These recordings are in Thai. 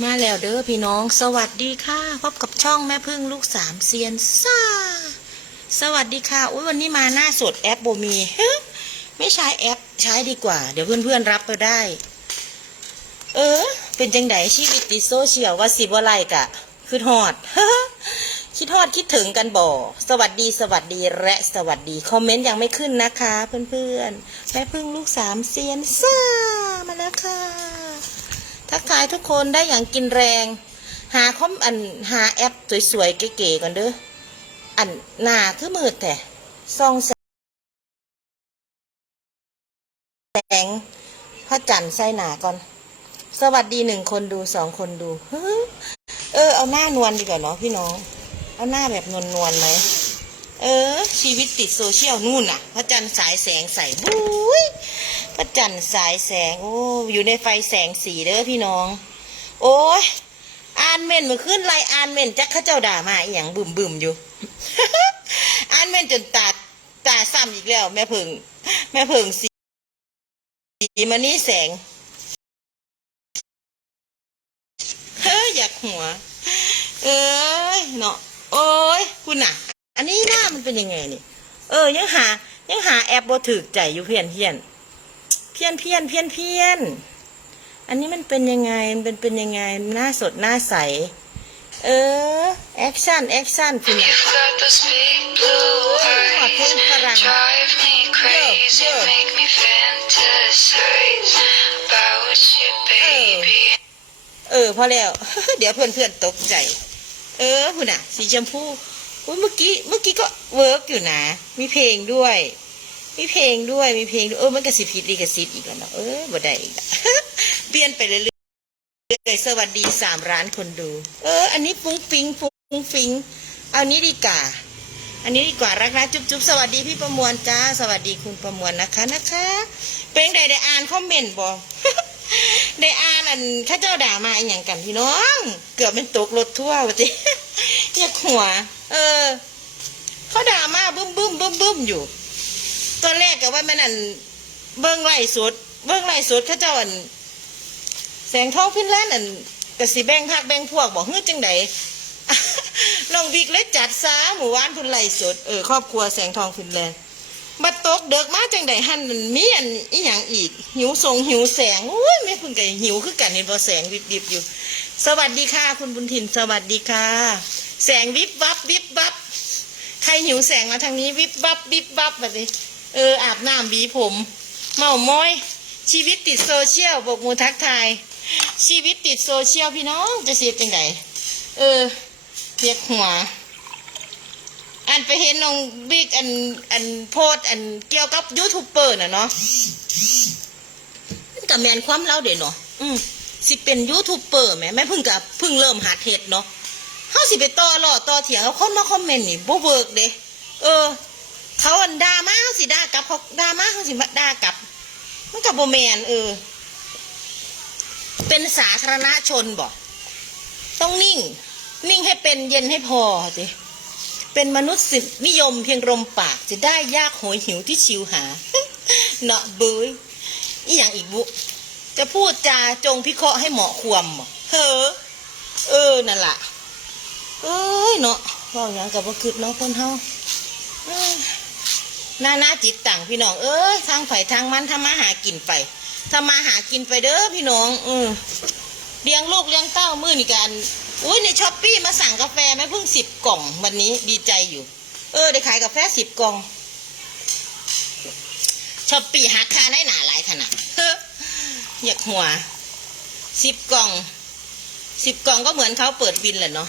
มาแล้วเด้อพี่น้อง สวัสดีค่ะ พบกับช่องแม่พึ่งลูกสามเซียนซ่า สวัสดีค่ะอุ้ยวันนี้มาหน้าสดแอปโบมีฮะไม่ใช้แอปใช้ดีกว่า เดี๋ยวเพื่อนๆรับไปได้ เออ เป็นจังไดชีวิตติโซเชียลว่าสิบ่ไลกะคือทอดคิดทอดคิดถึงกันบ่สวัสดีสวัสดีและสวัสดี คอมเมนต์ยังไม่ขึ้นนะคะ เพื่อนๆแม่พึ่งลูกสามเซียนซ่ามาแล้วค่ะ ทักทายทุกคนได้อย่างกินแรง หาคอมอันหาแอปสวยๆเก๋ๆก่อนเด้ออันหน้าคือมืดแต่ซองแสงพระจันทร์ใส่หนาก่อน สวัสดีหนึ่งคนดูสองคนดูเออเอาหน้านวลดีกว่าเนาะพี่น้อง เอาหน้าแบบนวลๆไหม เออ ชีวิตติดโซเชียลนู่นน่ะ พระจันทร์สายแสงใสบุ้ยพระจันทร์สายแสง โอ้ อยู่ในไฟแสงสีเด้อพี่น้อง โอ้ยอ่านเม่นเมื่อคืนไล่อ่านเม่นจักข้าเจ้าด่ามาอหย่างบึมบึมอยู่ อ่านเม่นจนตาตาซ้ำอีกแล้ว แม่เพิงแม่เพิงสีสีมานี่แสงเฮ้ยอยากหัว เอ้ยเนาะโอ้ยคุณน่ะ อันนี้หน้ามันเป็นยังไงนี่ เออ ยังหา ยังหาแอปบ่ถือใจอยู่เพี้ยนเพี้ยนเพี้ยนเพี้ยนเพี้ยนเพี้ยน อันนี้มันเป็นยังไง มันเป็นเป็นยังไง หน้าสดหน้าใส เออ แอคชั่น แอคชั่นคุณน่ะ You've got those big blue eyes that drive me crazy, yeah. make me fantasize about you, baby. เออ พอแล้ว เดี๋ยวเพื่อนเพื่อนตกใจ เออคุณน่ะ สีชมพู อุ๊ยเมื่อกี้เมื่อกี้ก็เวิร์กอยู่นะ มีเพลงด้วย มีเพลงด้วย มีเพลงด้วยเออมันกระสิผิดลิขสิทธิ์อีกแล้วเนาะเออบ่ได้อีกเปลี่ยนไปเรื่อยๆสวัสดีสามร้านคนดู เออ อันนี้ฟุ้งฟิงฟุ้งฟิงเอานี้ดีกว่าอันนี้ดีกว่ารักนะจุ๊บจุ๊บสวัสดีพี่ประมวลจ้า สวัสดีคุณประมวลนะคะนะคะ เป็นไดได้อ่านคอมเมนต์บอได้อ่านอันข้าเจ้าด่ามาอย่างกันพี่น้อง เกือบเป็นตกรถทั่ววะจิ อยกหัว เออ เขาด่ามาบึ้มบึ้มบึ้มบึ้มอยู่ตอนแรกก็ว่ามันอัน เบิ้งไล่สดเบิ้งไล่สดเขาเจ้าอัน แสงทองฟินแลนอันกระสิแบงพักแบงพวกบอกเฮ้ยจังไดน้องบิ๊กเลยจัดซาหมู่บ้านพุ่นไล่สดเออครอบครัวแสงทองฟินแลนด์บัดตกเด็กมาจังไดหันนั่นมีอันอีหยังอีก หิวทรงหิวแสงอุ้ยแม่เพึ่งไก่หิวคือกันเห็นบ่แสงวิบวิบอยู่ สวัสดีค่ะ คุณบุญถิ่นสวัสดีค่ะ แสงวิบวับวิบวับ ใครหิวแสงมาทางนี้วิบวับวิบวับแบบนี้เอออาบน้ำบีผม เมาม้อย ชีวิตติดโซเชียลบกมือทักทาย ชีวิตติดโซเชียลพี่น้องจะเสียจังไงเออเรียกหัว อันไปเห็นน้องบิ๊กอันอันโพสอันเกี่ยวกับยูทูบเบอร์น่ะเนาะมันกับแมนความเล่าเดี๋ยวเนาะอืมสิเป็นยูทูบเบอร์แม่แม่เพิ่งกับเพิ่งเริ่มหัดเฮ็ดเนาะ เขาสิไปต่อหรอต่อเถียงเขาคนมาคอมเมนต์นี่บ่เวิกเด้เออ เขาอันด่ามาเขาสิด่ากลับเขาด่ามาเขาสิมาด่ากลับ มันกับโบแมนเออ เป็นสาธารณชนบอกต้องนิ่ง นิ่งให้เป็นเย็นให้พอสิเป็นมนุษย์สินิยมเพียงลมปากจะได้ยากโหยหิวที่ชิวหาเนาะเบยอีอย่างอีกบุ จะพูดจาจงพิเคราะห์ให้เหมาะควรบ่เฮ้อเออนั่นแหละ เอ้ยเนาะเว่าอย่างกับว่าคืดเนาะคนเฮาเอ้ยหน้าหน้าจิตต่างพี่น้องเอ้ยทางไผ่ทางมันทำมาหากินไปทำมาหากินไปเด้อพี่น้องเออเลี้ยงลูกเลี้ยงเต้ามือนี่กันอุ้ยในช้อปปี้มาสั่งกาแฟไหม่เพิ่งสิบกล่องวันนี้ดีใจอยู่ เออได้ขายกาแฟสิบกล่องช้อปปี้หักคาได้หนาหลายขนาดออยากหัวสิบกล่องสิบกล่องก็เหมือนเขาเปิดบินแหละเนาะ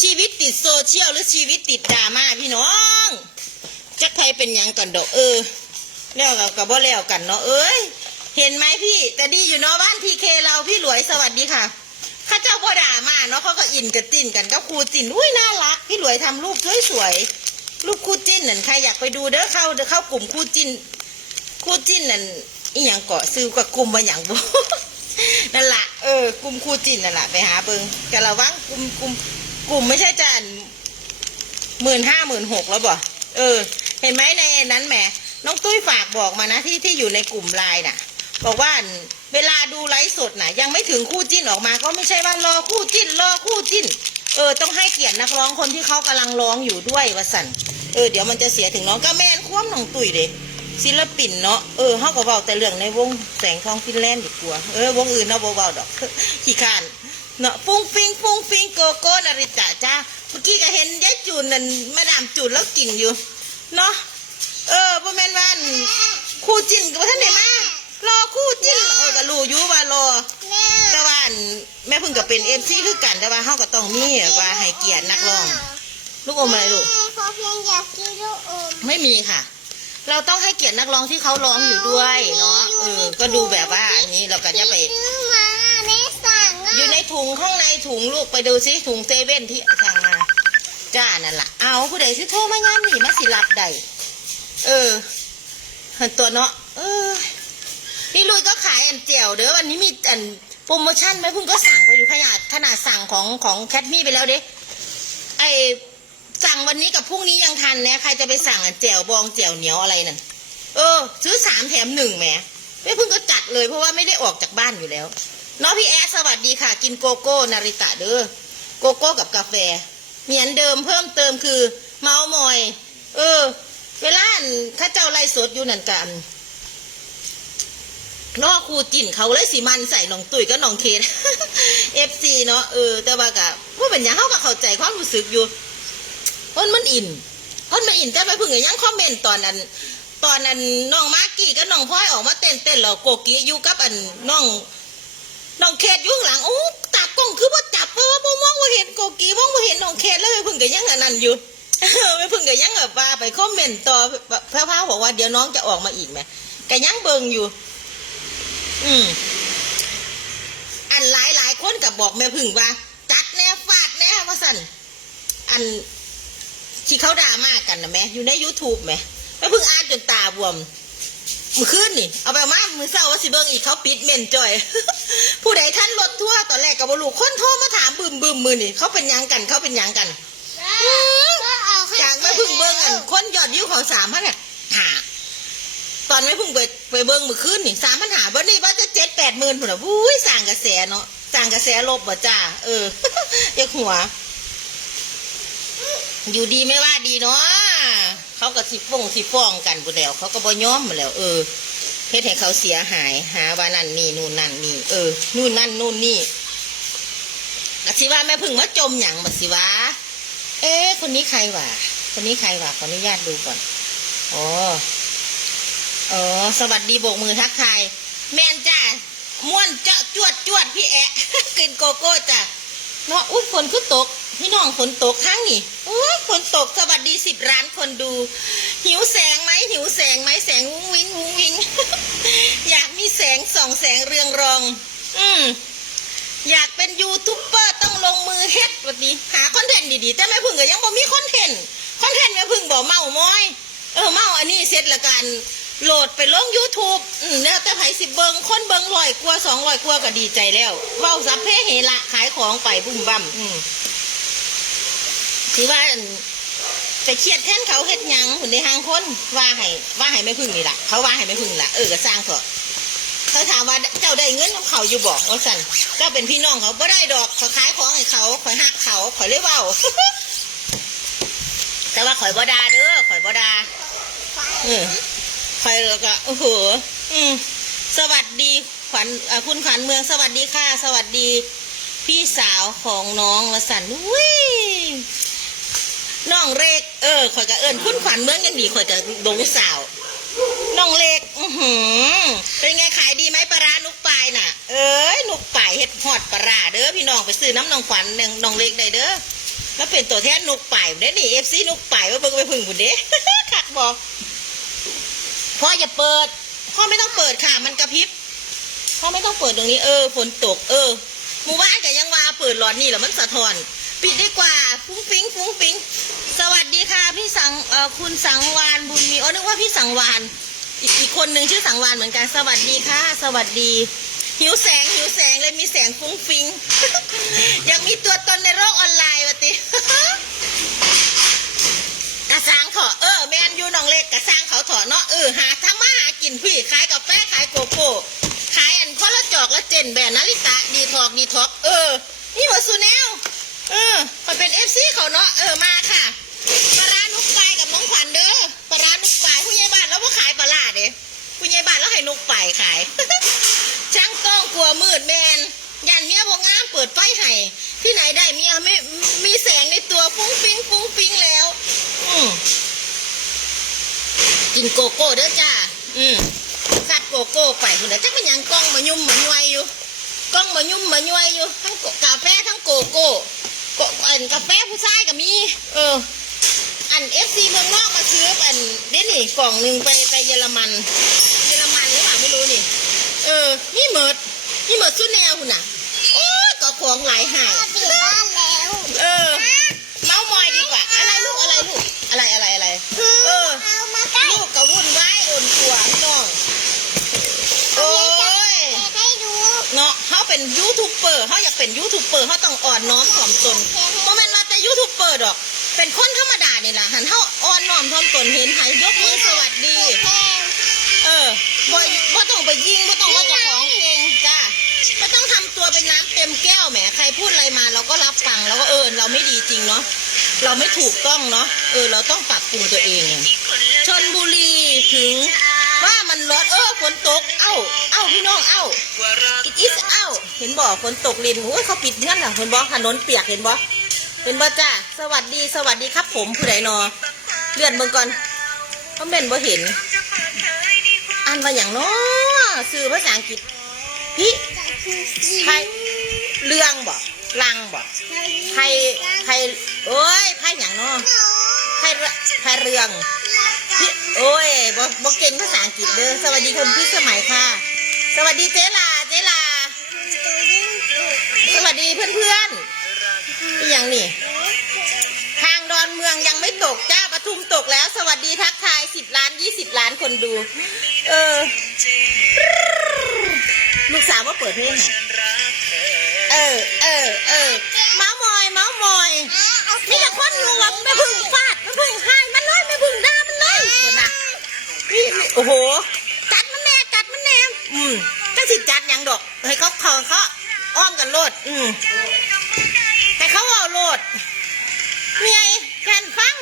ชีวิตติดโซเชียลหรือชีวิตติดดราม่าพี่น้องจักใครเป็นยังกันดอกเออแล้วกับกับว่แล้วกันเนาะเอ้ยเห็นไหมพี่ แต่ดีอยู่เนาะบ้านพีเคเราพี่หลวยสวัสดีค่ะข้าเจ้าพ่อด่ามาเนาะเขาก็อินกับจิ้นกันก็ครูจิ้นอุ้ยน่ารัก พี่หลวยทำรูปสวยๆรูปคู่จิ้นนั่นใครอยากไปดูเด้อเข้าเด้อเข้ากลุ่มคู่จิ้นคู่จิ้นนั่นอีหยังเกาะซื้อกับกลุ่มมาอย่างบุนั่นแหละเออกลุ่มคู่จิ้นนั่นแหละไปหาเบิงกะระวังกลุ่มกลุ่ม กลุ่มไม่ใช่จานหมื่นห้าหมื่นหกแล้วบ่เออ เห็นไหมในนั้นแหมน้องตุ้ยฝากบอกมานะที่ที่อยู่ในกลุ่มไลน์น่ะ บอกว่าเวลาดูไลฟ์สดน่ะ ยังไม่ถึงคู่จิ้นออกมา ก็ไม่ใช่ว่ารอคู่จิ้นรอคู่จิ้น เออ ต้องให้เกียรตินักร้องคนที่เขากำลังร้องอยู่ด้วยวะสันเออเดี๋ยวมันจะเสียถึงน้องก็แม่นคว่ำน้องตุ๋ยเด้ศิลปินเนาะเออเขาก็เบาแต่เรื่องในวงแสงทองฟินแลนด์ดีกว่าเออวงอื่นเนาะเบาๆดอกขี้ขาน เนาะฟุ้งฟิงฟุ้งฟิงโกโก้นาริตะจ้าเมื่อกี้ก็เห็นยายจูนนั่นมาดามจูนแล้วกินอยู่เนาะเออพ่อแม่นว่าอั่นคู่จิ้นกับท่านไหนมารอคู่จิ้นเออก็รู้อยู่ว่ารอแม่แต่ว่าอั่นแม่เพิ่งก็เป็นเอ็มซีคือกันแต่ว่าเขาก็ต้องมีว่าให้เกียรตินักร้อง ลูกอมอะไรลูกพอเพียงอยากกินลูกอมไม่มีค่ะ เราต้องให้เกียรตินักร้องที่เขาร้องอยู่ด้วยเนาะเออก็ดูแบบว่าอันนี้เราก็จะไป ซื้อมาแม่สั่งอะ อยู่ใน ถุงข้างในถุงลูกไปดูซิถุงเซเว่นที่สั่งมาจ้านั่นล่ะ เอาผู้ใดสิโทรมางานนี่มาสิรับได้เออหันตัวเนาะเออพี่ลุยก็ขายอันเจียวเด้อวันนี้มีอันโปรโมชั่นไหมพิ่งก็สั่งไปอยู่ขนาดขนาดสั่งของของแคทมี่ไปแล้วเด้ไอสั่งวันนี้กับพรุ่งนี้ยังทันเนี่ยใครจะไปสั่งอันเจียวบองเจียวเหนียวอะไรนั่นเออ ซื้อสามแถมหนึ่งแหมไม่พิ่งก็จัดเลยเพราะว่าไม่ได้ออกจากบ้านอยู่แล้ว น้องพี่แอดสวัสดีค่ะ กินโกโก้นาริตะเด้อโกโก้กับกาแฟ เหมือนเดิมเพิ่มเติมคือ เมาส์มอย เออ เวลาข้าเจ้าไล่สดอยู่นั่นกันนอครูจิ่นเขาเลยสีมันใส่น้องตุ๋ยก็น้องเคสเอฟซีเนาะเออแต่ว่ากะว่าเป็นยังเขาก็เข้าใจความรู้สึกอยู่คนมันอินคนมันอินแต่ไปพึ่งยังคอมเมนต์ตอนนั้นตอนนั้นน้องมากกี้กับน้องพลอยออกมาเต้นเต้นแล้วโกกี้อยู่กับอันน้อง น้องเคสอยุ่ข้างหลังโอ้ตากล้องคือว่าจับเพราะว่าบ่มองว่าเห็นโกกีมองว่าเห็นน้องเคสแล้วไปพึ่งกับยังอันนั้นอยู่ไปพึ่งกับยังแบบว่าไปคอมเมนต์ต่อพร่ๆบอกว่าเดี๋ยวน้องจะออกมาอีกไหมก็ยังเบิงอยู่ อืมอันหลายหลายคนกับบอกแม่พึ่งว่า จัดแน่ฟาดแน่ว่าสั่นอันที่เขาด่ามากกันนะแม่อยู่ใน YouTube แม่แม่พึ่งอ่านจนตาบวม มือขึ้นนี่ เอาไปมามือเศร้าว่าสิเบิ้งอีกเขาปิดเมนจ่อย ผู้ใดท่านรถทั่วร์ตอนแรกกับบลูคนโทรมาถามบึมบึมมือนี่เขาเป็นหยังกันเขาเป็นหยังกันก็เอาให้จากไม่พึ่งเบิ้งอันคนยอดวิวของสามพันหาตอนไม่พึ่งไปไปเบิ้งมือขึ้นนี่สามพันหาบันนี้ว่าจะเจ็ดแปดหมื่นพุ่นอะวุ้ยสั่งกระแสเนาะสั่งกระแสลบบ่จ้าเอออยากหัว อยู่ดีไม่ว่าดีเนาะ เขาก็สิฟ้องสิฟ้องกันบุแล้ว เขาก็บ่ยอมมาแล้ว เออเฮ็ดให้เขาเสียหาย หาว่านั่นนี่นู่นนั่นนี่เออนู่นนั่นนู่นนี่อาสิว่าแม่พึ่งมาจมหยังมาสิวะเอ๊ะคนนี้ใครวะคนนี้ใครวะขออนุญาตดูก่อนอ๋ออ๋อสวัสดีโบกมือทักทายแม่นจ้าม่วนเจาะจวดจวดพี่แอะกินโกโก้จ้ะเนาะอุ้ยฝนก็ตก พี่น้องฝนตกครั้งนี่โอ้ยฝนตกสวัสดีสิบล้านคนดู หิวแสงไหมหิวแสงไหมแสงวุ้งวิงวุ้งวิ้งอยากมีแสงส่องแสงเรืองรอง อืมอยากเป็นยูทูบเบอร์ต้องลงมือเฮ็ดวันนี้หาคอนเทนต์ดีๆ แต่แม่พึ่งก็ยังบ่มีคอนเทนต์คอนเทนต์แม่พึ่งบอกเมาม้อย เออเมาอันนี้เสร็จละกันโหลดไปลง YouTube อืมแล้วแต่ไผสิเบิงคนเบิงร้อยกว่าสองร้อยกว่าก็ดีใจแล้วเว้าสัพเพเหระขายของไปบุ้มบั่มอืม ถือว่าจะเครียดแทนเขาเฮ็ดยังหุ่นในทางคนว่าให้ว่าให้ไม่พึ่งนี่ล่ะเขาว่าให้ไม่พึ่งล่ะเออก็สร้างเถอะเขาถามว่าเจ้าได้เงินของเขาอยู่บอกว่าสันเจ้าเป็นพี่น้องเขาบ่ได้ดอกเขาขายของให้เขาขอยหักเขาขอยเลยเว้าแต่ว่าขอยบ่ดาเด้อขอยบ่ดาเออใครแล้วก็โอ้โหอืมสวัสดีขวัญคุณขวัญเมืองสวัสดีค่ะ สวัสดี พี่สาวของน้องละสันอุ้ย น้องเล็กเออข่อยก็เอิญคุณขวัญเมืองยังดีข่อยก็ดงสาวน้องเล็กอือหือเป็นไงขายดีไหมปลาร้านุกปลายน่ะ เอ้ยนุกปลายเฮ็ดฮอดปลาร้าเด้อพี่น้องไปซื้อน้ำน้องขวัญน้องน้องเล็กได้เด้อแล้วเป็นตัวแทนนุกปลายเด้นี่เอฟซีนุกปลายว่าเบิ่งไปพึ่งบุญเด้ขักบอกพ่ออย่าเปิดพ่อไม่ต้องเปิดค่ะ มันกระพริบพ่อไม่ต้องเปิดตรงนี้เออฝนตก เออหมู่บ้านกับยังว่าเปิดหลอดนี่แล้วมันสะท้อน ปิดดีกว่าฟุ้งฟิ้งฟุ้งฟิ้ง สวัสดีค่ะพี่สังคุณสังวานบุญมีโอ๋อนึกว่าพี่สังวานอีกอีกคนหนึ่งชื่อสังวานเหมือนกัน สวัสดีค่ะ สวัสดี หิวแสงหิวแสงเลยมีแสงฟุ้งฟิ้งอยากมีตัวตนในโลกออนไลน์วะติกระซังเถอะเออแมนยูน้องเล็กกระซังเขาเถอะเนาะเออหาทำมาหากินพี่ขายกาแฟขายโกโก้ขายอละจอกละเจนแบรนด์นาริตะดีทอกดีทอกเออ นี่หัวสูแนวเออคอยเป็นเอฟซีเขาเนาะเออมาค่ะ ปลาร้านุกปลายกับน้องขวัญเด้อปลาร้านุกปลายผู้ใหญ่บ้านแล้วว่าขายปลาร้าเด้ผู้ใหญ่บ้านแล้วให้นุกปลายขาย ช่างต้องกลัวมืดแมนยันเมียพงามเปิดไฟให้ที่ไหนได้เมียไม่มีแสงในตัวฟุ้งฟิ้งฟุ้งฟิ้งแล้ว อืกินโกโก้เด้อจ้า อืมซัดโกโก้ไปคุณเดี๋ยวจักมันยังกล้องมายุ่มมาย่วยอยู่กล้องมายุ่มมาย่วยอยู่ทั้งกาแฟทั้งโกโก้โกอันกาแฟผู้ชายก็มี เออ อันเอฟซีเมืองนอกมาซื้ออันเดี๋ยวนี่กล่องหนึ่งไปไปเยอรมัน เยอรมันหรือเปล่าไม่รู้นี่ เออนี่เหมิดนี่เหมิดชุดแนวคุณน่ะโอ้ยก็ของหลายหายปิดบ้านแล้วเออเมาส์มอยดีกว่า อะไรลูกอะไรลูกอะไรอะไรอะไรเออเอามาใกล้ลูกก็วุ่นวายเอิ่นตัวพี่น้องโอ้ยให้ดูเนาะเขาเป็นยูทูบเบอร์เขาอยากเป็นยูทูบเบอร์เขาต้องอ่อนน้อมถ่อมตนเพราะมันมาแต่ยูทูบเบอร์ดอก เป็นคนธรรมดานี่แหละหันเขาอ่อนน้อมถ่อมตนเห็นใครยกมือสวัสดี เออบ่บ่ต้องไปยิงบ่ต้องว่าเจะของเก่งจ้าก็ต้องทำตัวเป็นน้ำเต็มแก้วแหมใครพูดอะไรมาเราก็รับฟังแล้วก็เออเราไม่ดีจริงเนาะเราไม่ถูกต้องเนาะเออ เราต้องปรับปรุงตัวเอง ชนบุรีถึงว่ามันร้อนเออฝนตก เอ้า เอ้าพี่น้องเอ้าอิดอิสเอ้าเห็นบ่ฝนตกลินโอ้ยเขาปิดเงื่อนเหรอเห็นบ่ถนนเปียกเห็นบ่ เห็นบ่จ้าสวัสดีสวัสดีครับผมผู้ใดนอเลื่อนเบิ่งก่อนเขาเม่นบ่เห็นอ่านว่าอย่างน้อสื่อภาษาอังกฤษพี่จากคือสีไพเรื่องบ่ลังบ่ไพไพโอ้ยไพอย่างน้อไพเรไพเรืองพี่โอ้ยบ่บ่เก่งภาษาอังกฤษเด้อสวัสดีคนพี่สมัยค่ะ สวัสดีเจลาเจลาสวัสดีเพื่อนเพื่อน นี่อย่างนี่ ทางดอนเมืองยังไม่ตกจ้าปทุมตกแล้ว สวัสดีทักทายสิบล้านยี่สิบล้านคนดู เออ ลูกสาวว่าเปิดเพลงให้เออ เออ เออ เมาส์มอย เมาส์มอยนี่ละคนอยู่วังแม่พึ่งฟาดแม่พึ่งให้มันเลยแม่พึ่งด่ามันเลยนะนี่โอ้โห จัดมันแน่จัดมันแน่อืมจังสิจัดยังดอกให้เขาเขาเขาอ้อมกันโลด อืม เขาเอาโหลดเมียแฟนฟัง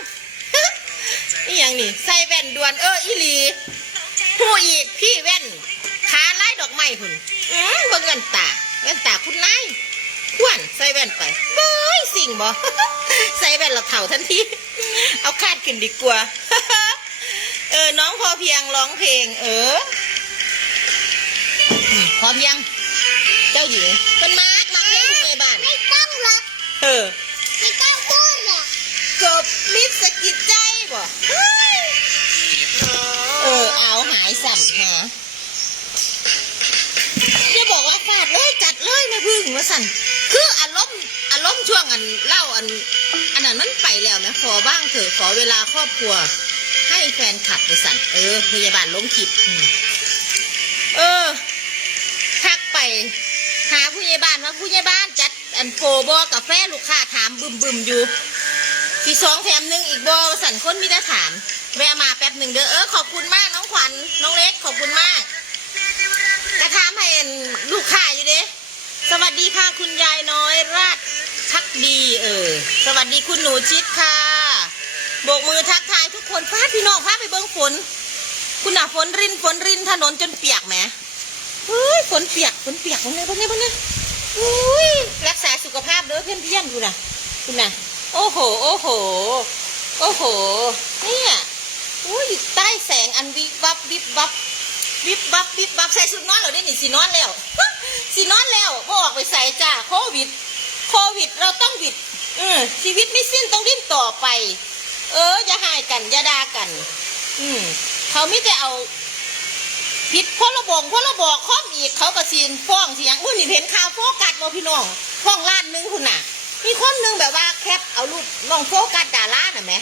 นี่อย่างนี่ใส่แว่นด่วนเอออีหลีหูอีกพี่แว่นขาไล่ดอกไม้พุ่นอืมเบิ่งแว่นตาแว่นตาคุณนายควรใส่แว่นไปเบ้ยสิ่งบ่ใส่แว่นเราเถ่าทันทีเอาคาดขึ้นดีกว่าเออน้องพอเพียงร้องเพลง เออพอเพียงเจ้าหญิงเป็นมา เออไม่ต้องพูดหรอกจบมิตรสะกิดใจบ่เออ เอาหายสัมหาจะบอกว่าฟาดเลยจัดเลยแม่พึ่งว่าสั่นคืออารมณ์อารมณ์ช่วงอันเล่าอัน อันนั้นมันไปแล้วนะขอบ้างเถอะขอเวลาครอบครัว ให้แฟนขับไปสั่นเออพยาบาลล้มขิดอืมเออทักไป หาผู้ใหญ่บ้านว่าผู้ใหญ่บ้านจัด อันโฟบอกาแฟลูกค้าถามบึมบึมอยู่ที่สองแถมหนึ่งอีกบอสันคนมีแต่ถาม แวะมาแป๊บหนึ่งเด้อเออขอบคุณมากน้องขวัญน้องเล็กขอบคุณมากกระทำให้ลูกค้าอยู่เด้สวัสดีค่ะคุณยายน้อยราชทักดีเออ สวัสดีคุณหนูชิดค่ะโบกมือทักทายทุกคนพาพี่น้องพาไปเบิ้งฝน คุณน่ะฝนรินฝนรินถนนจนเปียกแหมเฮ้ยฝนเปียกฝนเปียกเป็นไงเป็นไงเป็นไง อุ้ยรักษาสุขภาพเด้อเพื่อนเพื่อนๆดูนะคุณนะโอ้โห โอ้โห โอ้โห เนี่ยอุ้ยใต้แสงอันวิบวับวิบวับวิบวับวิบวับใส่สุดนอนเรอได้หนิสีนอนแล้วสีนอนแล้วบออกไปใส่จ้าโควิด โควิดเราต้องวิดเออชีวิตไม่สิ้นต้องดิ้นต่อไป เอออย่าหายกันอย่าด่ากัน อืมเขาไม่แต่เอา ผิดพลบงพลบอกข้อมอีกเขาก็ซีนฟ้องเสียงอุ้ยนี่เห็นข่าวโฟกัสบ่พี่น้องฟ้องล้านหนึงคุณน่ะ มีคนหนึงแบบว่าแคปเอารูปลองโฟกัสดาราน่ะไหม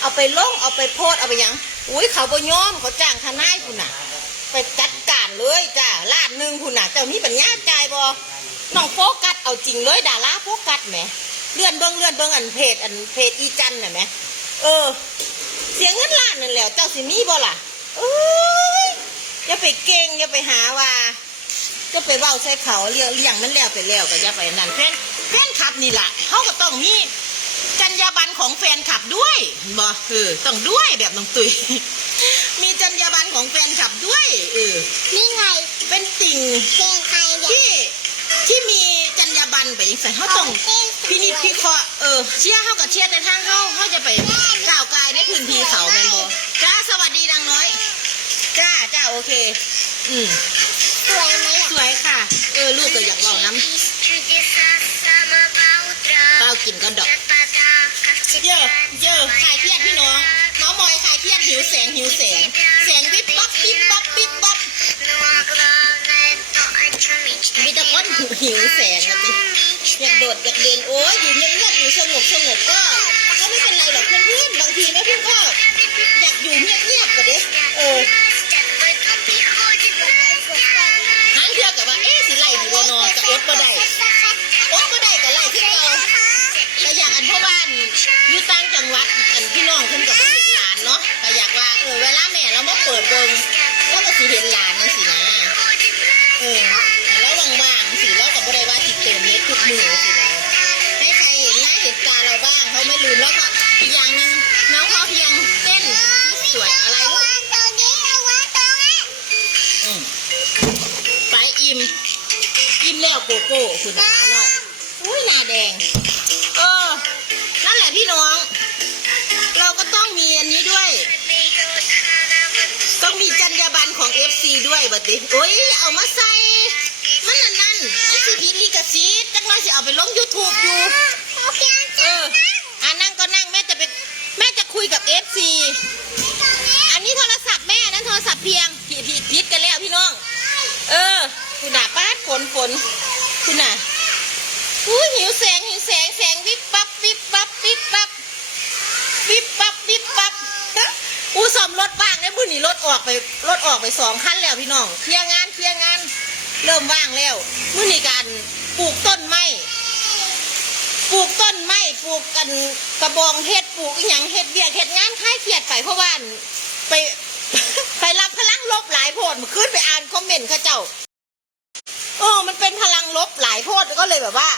เอาไปลงเอาไปโพสเอาไปยังอุ้ยเขาบ่ยอมเขาจ้างทนายคุณน่ะ ไปจัดการเลยจ้าล้านหนึ่งคุณน่ะเจ้ามีปัญญาจ่ายบ่น้องโฟกัสเอาจริงเลยดาราโฟกัสไหมเลื่อนเบิ้งเลื่อนเบิ้งอันเพจอันเพจอีจันน่ะไหมเออ เสียงเงินล้านนั่นแหล้วเจ้าสิมีบ่ล่ะเอ้ย อย่าไปเก่งอย่าไปหาว่าก็ไปเว้าใส่เขาเรียกอย่างมันแล้วไปแล้วก็อย่าไปนั่นแฟนแฟนคลับนี่ล่ะเขาก็ต้องมีจรรยาบรรณของแฟนคลับด้วยบ่เออต้องด้วยแบบน้องตุยมีจรรยาบรรณของแฟนคลับด้วยเออนี่ไงเป็นติ่งเพลงใครเนี่ยที่ ที่มีจรรยาบรรณไปยังไงเขาต้องพินิจพิเคราะห์เออเชียร์เขากับเชียร์แต่ทางเขาเขาจะไปก้าวไกลในพื้นที่เขาแมนโบ จ้าจ้าโอเค อืมสวยไหมอะสวยค่ะ เออลูกก็อยากบอกน้ำเป้ากินก็ดอกเยอะเยอะคลายเครียดพี่น้อง น้องมอยคลายเครียดหิวแสงหิวแสงแสงวิบปั๊บวิบปั๊บวิบปั๊บมีแต่คนหิวแสงอะสิอยากโดดอยากเดินโอ้ยอยู่เงียบๆอยู่สงบสงบก็ก็ไม่เป็นไรหรอกเพื่อนๆบางทีแม่เพื่อนก็อยากอยู่เงียบๆก็เด้เออ กับอดบ่ได้อดบ่ได้กับไล่ที่เก่าก็อยากอันพ่อบ้านอยู่ต่างจังหวัดอันพี่น้องเพิ่นก็บ่เห็นหลานเนาะก็อยากว่าเออเวลาแม่เรามาเปิดเบิ่งเราก็สิเห็นหลานนั่นสินะเออแล้วว่างๆสิเราก็บ่ได้ว่าสิเติมเน็ตทุกมื้อสินะให้ใครเห็นหน้าเห็นตาเราบ้างเขาไม่ลืมแล้วค่ะอีกอย่างหนึง โกโก้คุณนะเนาะอุ้ยหน้าแดง เออ นั่นแหละพี่น้อง เราก็ต้องมีอันนี้ด้วย ต้องมีจรรยาบรรณของ FC ด้วยบัดนี้โอ้ย เอามาใส่ มันนั่นนั่นมันสิผิดลิขสิทธิ์จังว่าสิเอาไปลง YouTube อยู่เอาเพียงเอออ่านั่งก็นั่งแม่จะไปแม่จะคุยกับ FC ตรงนี้ อันนี้โทรศัพท์แม่นั่นโทรศัพท์เพียงผิดผิดผิดกันแล้วพี่น้อง เออ คุณน่ะป้าดฝนฝนคุณน่ะอู้หิวแสงหิวแสงแสงวิบปั๊บวิบปั๊บวิบปั๊บวิบปั๊บวิบปั๊บอู้ซ่อมรถบ้างได้มื้อนี้ร ถออกไปรถออกไปสองคันแล้วพี่น้องเคลียร์งานเคลียร์งาน เริ่มว่างแล้วมื้อนี้การปลูกต้นไม้ปลูกต้นไม้ปลูกกันกระบองเฮ็ดปลูกอหย่างเฮ็ดเบียกเฮ็ดงานคลายเครียดไปเพราะว่าไปไปรับพลังลบหลายโพดเมื่อคืนไปอ่านคอมเมนต์เขาเจ้าเออมันเป็นพลังลบหลายโพดก็เลยแบบว่า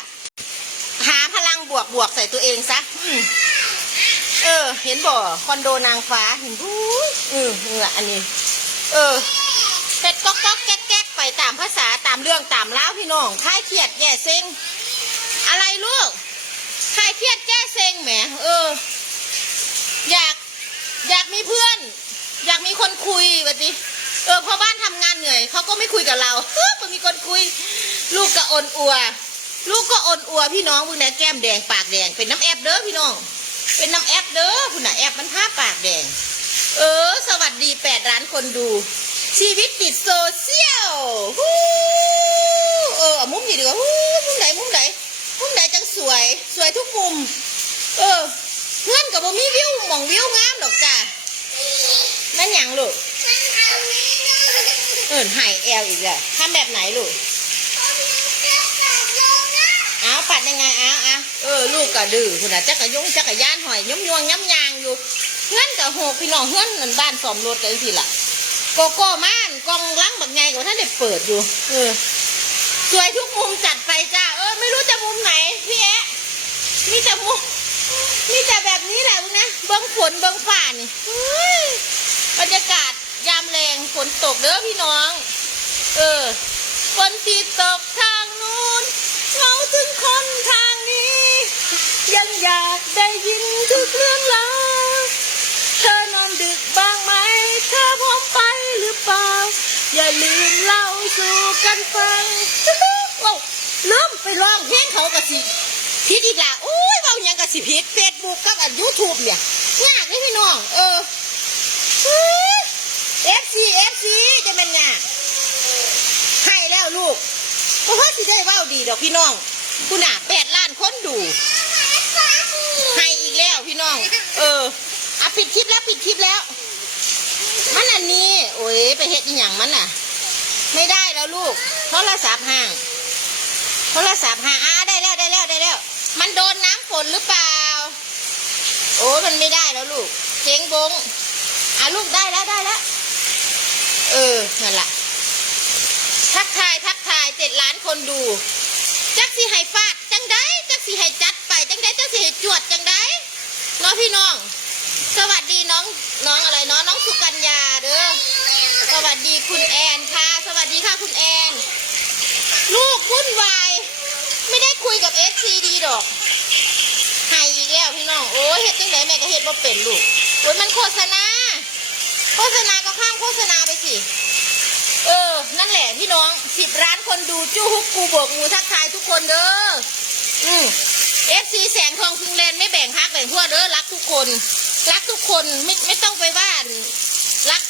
หาพลังบวกบวกใส่ตัวเองซะอื เออ เห็นบ่คอนโดนางฟ้าเห็นบู๊อืมเอออันนี้ เออเป็ดก๊อกก๊อกแก๊กแก๊กไปตามภาษาตามเรื่องตามเล่าวพี่น้องคลายเครียดแย่เซ็งอะไรลูกคลายเครียดแก้เซ็งแหมเออ อยากอยากมีเพื่อน อยากมีคนคุยแบบนี้เออพอบ้านทำงานเหนื่อยเขาก็ไม่คุยกับเรามันมีคนคุย ลูกก็อ่อนอัว ลูกก็อ่อนอัวพี่น้องมึงนะแก้มแดงปากแดงเป็นน้ำแอบเด้อพี่น้อง เป็นน้ำแอบเด้อคุณน่ะแอบมันท่าปากแดง เออ สวัสดีแปดล้านคนดู ชีวิตติดโซเชียลฮู้เออเอามุมนี้ดีกว่าฮู้มุมไหนมุมไหนมุมไหนจังสวย สวยทุกมุม เออเงื่อนกับบ่มีวิวมองวิวงามดอกจ้าแม่นหยังลูกเอานี้ด้วยเอินไฮแอลอีกแล้วทำแบบไหนลูก เอา ปัดยังไงเอาเอาเออลูกก็ดื้อคุณน่ะจักรยงจักรยานหอยย้มยวงย้ำยางอยู่เงื่อนกับหกพี่น้องเงื่อนนั่นบ้านสอมรถกันสิล่ะโกโก้ม่านกองล้างบักไงกับท่านได้เปิดอยู่ เออสวยทุกมุมจัดไปจ้าเออไม่รู้จะมุมไหนพี่แอะมีแต่มุมมีแต่แบบนี้แหละมึงนะเบิ้งฝนเบิ้งฝ่านี่บรรยากาศยามแรงฝนตกเด้อพี่น้อง เออฝนที่ตกทางนู้า ถึงคนทางนี้ ยังอยากได้ยินทุกเรื่องราวเธอนอนดึกบ้างไหมเธอพร้อมไปหรือเปล่า อย่าลืมเล่าสู่กันฟังว้ลืมไปร้องเพลงเขากะสิพิดอีกละโอ้ยเบาหยังกะสิพิดเฟซบุ๊กกับอันยูทูบเนี่ยยากนี่พี่น้อง เออเอฟซีเอฟซีจะเป็นไงให้แล้วลูก เพราะว่าสิได้เว้าดีดอกพี่น้องคุณน่ะแปดล้านคนดูให้อีกแล้วพี่น้อง เอออะปิดคลิปแล้วปิดคลิปแล้ว มันอันนี้ โอ้ยไปเฮ็ดอีหยังมันน่ะ ไม่ได้แล้วลูกโทรศัพท์ห่างโทรศัพท์ห่างอ่าได้แล้วได้แล้วได้แล้ว มันโดนน้ำฝนหรือเปล่า โอ้ยมันไม่ได้แล้วลูกเจ๊งบงอะลูกได้แล้วได้แล้วเออนั่นแหละ ทักทายทักทายเจ็ดล้านคนดู จักสิให้ฟาดจังได้จักสิให้จัดไปจังได้จักสิให้จวดจังได้เน้องพี่น้อง สวัสดีน้องน้องอะไรเนาะน้องสุกัญญาเด้อสวัสดีคุณแอนค่ะ สวัสดีค่ะคุณแอน ลูกวุ่นวายไม่ได้คุยกับเอสซีดีดอกใหายอีกแล้วพี่น้องโอ้ยเฮ็ดจังไดแม่ก็เฮ็ดบ่เป็นลูกโอ้ยมันโฆษณา โฆษณาก็ข้ามโฆษณาไปสิ เออ นั่นแหละพี่น้องสิบร้านคนดูจู้ฮุกกูโบกมือทักทายทุกคนเด้อ อืมเอฟซีแสงทองฟิงแลนไม่แบ่งพักแบ่งพวกเด้อรักทุกคน รักทุกคนไม่ไม่ต้องไปว่ารัก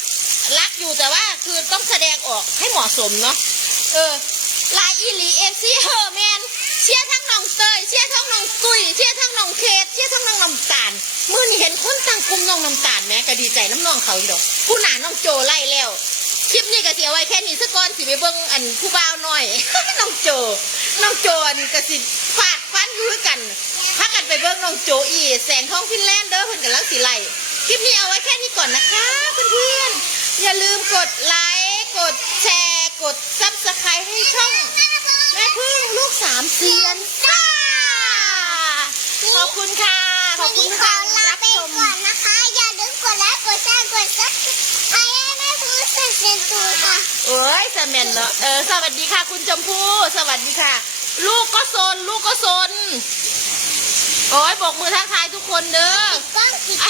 รักอยู่แต่ว่าคือต้องแสดงออกให้เหมาะสมเนาะเออลายอีหลีเอฟซีเฮอร์แมนเชียร์ทั้งน้องเตยเชียร์ทั้งน้องกุ้ยเชียร์ทั้งน้องเคสเชียร์ทั้งน้องน้ำตาลมื่อนี่เห็นคนตั้งกลุ่มน้องน้ำตาลแหม่ก็ดีใจน้ำน้องเขาอีดอกผู้หนาน้องโจไล่แล้ว คลิปนี้ก็เสียไว้แค่นี้สักก่อนสิไปเบิ่งอันผู้บ่าวหน่อย น้องโจ น้องโจอันก็สิฟาดฟันอยู่กันพักกันไปเบิ่งน้องโจอีแสงท้องฟินแลนด์เด้อเพิ่นกันลังสิไล่คลิปนี้เอาไว้แค่นี้ก่อนนะคะเพื่อนๆอย่าลืมกดไลค์กดแชร์กดซับสไครต์ให้ช่องแม่พึ่งลูกสามเซียนจ้าขอบคุณค่ะขอบคุณค่ะ อลา รับ ไป ชม ก่อนนะคะ อย่าลืมกดไลค์กดแชร์กดซับให้แม่ พูดเสร็จเร็จค่ะเอ้ยสแมนเนาะเออสวัสดีค่ะ คุณชมพู่สวัสดีค่ะ ลูกก็ซนลูกก็ซนโอ้ยบอกมือทักทายทุกคนเด้อก้อนกินอะ